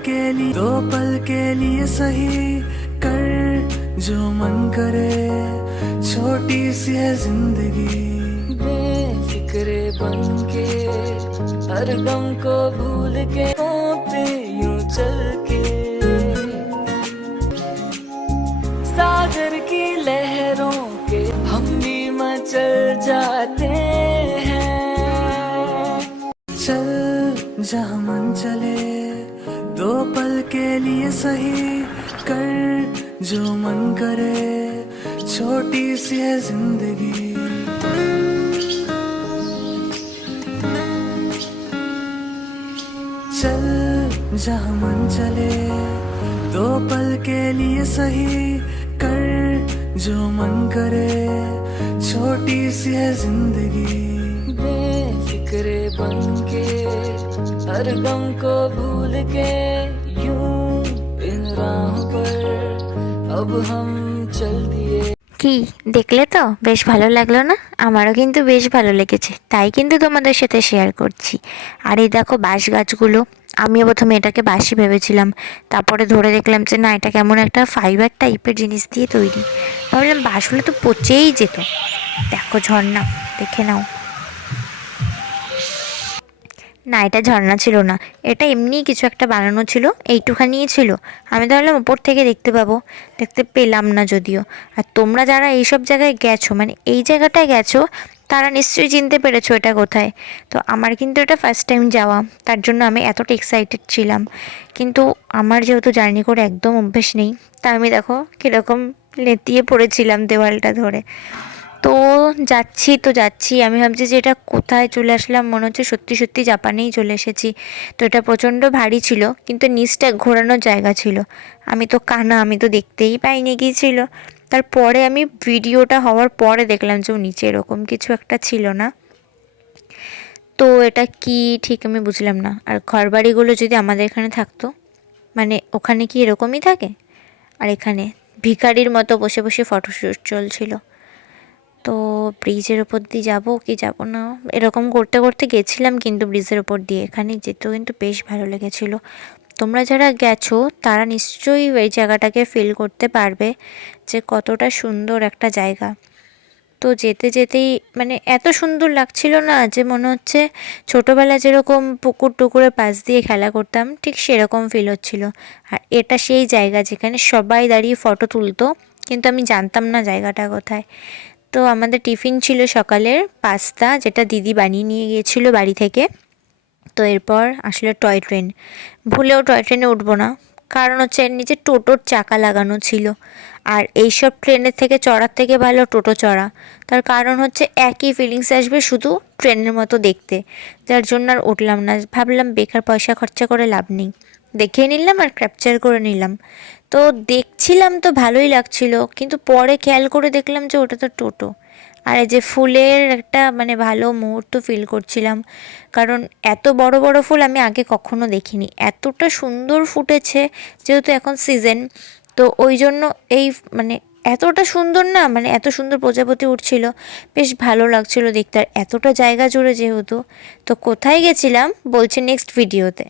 के लिए, 2 पल के लिए सही कर जो मन करे, छोटी सी है जिंदगी। बेफिक्रे बन के हर गम को भूल के पे यूं चल के, सागर की लहरों के हम भी मचल जाते हैं। चल जहाँ मन चले, 2 पल के लिए सही कर जो मन करे, छोटी सी है जिंदगी। चल जहाँ मन चले, 2 पल के लिए सही कर जो मन करे, छोटी सी है जिंदगी। बेफिक्रे बन के हर गम को भूल के यूं इन राहों पर अब हम चल दिए। কি দেখলে তো বেশ ভালো লাগলো না? আমারও কিন্তু বেশ ভালো লেগেছে, তাই কিন্তু তোমাদের সাথে শেয়ার করছি। আর এই দেখো বাঁশ গাছগুলো, আমিও প্রথমে এটাকে বাঁশই ভেবেছিলাম, তারপরে ধরে দেখলাম যে না, এটা কেমন একটা ফাইবার টাইপের জিনিস দিয়ে তৈরি। ভাবলাম বাঁশ হলে তো পচেই যেত। দেখো ঝর্ণা, দেখে নাও। না, এটা ঝর্ণা ছিল না, এটা এমনি কিছু একটা বানানো ছিল, এইটুখানিই ছিল। আমি তো ভাবলাম ওপর থেকে দেখতে পাবো, দেখতে পেলাম না যদিও। আর তোমরা যারা এইসব জায়গায় গেছো, মানে এই জায়গাটায় গেছো, তারা নিশ্চয়ই চিনতে পেরেছো এটা কোথায়। তো আমার কিন্তু এটা ফার্স্ট টাইম যাওয়া, তার জন্য আমি এতটা এক্সাইটেড ছিলাম। কিন্তু আমার যেহেতু জার্নি করে একদম অভ্যেস নেই, তা আমি দেখো কীরকম লেতিয়ে পড়েছিলাম দেওয়ালটা ধরে। তো যাচ্ছি, আমি ভাবছি যে এটা কোথায় চলে আসলাম, মনে হচ্ছে সত্যি সত্যি জাপানেই চলে এসেছি। তো এটা প্রচণ্ড ভারী ছিল, কিন্তু নিচটা ঘোরানোর জায়গা ছিল। আমি তো কানা, আমি তো দেখতেই পাইনি কি ছিল। তারপরে আমি ভিডিওটা হওয়ার পরে দেখলাম যে নিচে এরকম কিছু একটা ছিল না। তো এটা কি ঠিক আমি বুঝলাম না। আর ঘরবাড়িগুলো যদি আমাদের এখানে থাকতো, মানে ওখানে কি এরকমই থাকে? আর এখানে ভিখারির মতো বসে বসে ফটোশ্যুট চলছিল। তো ব্রিজের ওপর দিয়ে যাবো কি যাবো না, এরকম করতে করতে গেছিলাম, কিন্তু ব্রিজের ওপর দিয়ে এখানে যেতেও কিন্তু বেশ ভালো লেগেছিলো। তোমরা যারা গেছো তারা নিশ্চয়ই এই জায়গাটাকে ফিল করতে পারবে যে কতটা সুন্দর একটা জায়গা। তো যেতে যেতেই মানে এত সুন্দর লাগছিল না, যে মনে হচ্ছে ছোটোবেলায় যেরকম পুকুর টুকুরের পাশ দিয়ে খেলা করতাম, ঠিক সেরকম ফিল হচ্ছিল। আর এটা সেই জায়গা যেখানে সবাই দাঁড়িয়ে ফটো তুলতো, কিন্তু আমি জানতাম না জায়গাটা কোথায়। তো আমাদের টিফিন ছিল সকালের পাস্তা, যেটা দিদি বানিয়ে নিয়ে গিয়েছিলো বাড়ি থেকে। তো এরপর আসলে টয় ট্রেন, ভুলেও টয় ট্রেনে উঠবো না, কারণ হচ্ছে এর নিচে টোটোর চাকা লাগানো ছিল। আর এইসব ট্রেনের থেকে চড়ার থেকে ভালো টোটো চড়া, তার কারণ হচ্ছে একই ফিলিংস আসবে, শুধু ট্রেনের মতো দেখতে। যার জন্য আর উঠলাম না, ভাবলাম বেকার পয়সা খরচা করে লাভ নেই, দেখে নিলাম আর ক্যাপচার করে নিলাম। তো দেখছিলাম তো ভালোই লাগছিল, কিন্তু পরে খেয়াল করে দেখলাম যে ওটা তো টোটো। আর এই যে ফুলের একটা মানে ভালো মুহূর্ত ফিল করছিলাম, কারণ এত বড় বড় ফুল আমি আগে কখনো দেখিনি, এতটা সুন্দর ফুটেছে। যেহেতু এখন সিজন, তো ওই জন্য এই মানে এতটা সুন্দর না, মানে এত সুন্দর প্রজাপতি উঠছিল, বেশ ভালো লাগছিল দেখতে। আর এতটা জায়গা জুড়ে যেহেতু, তো কোথায় গেছিলাম বলছি নেক্সট ভিডিওতে।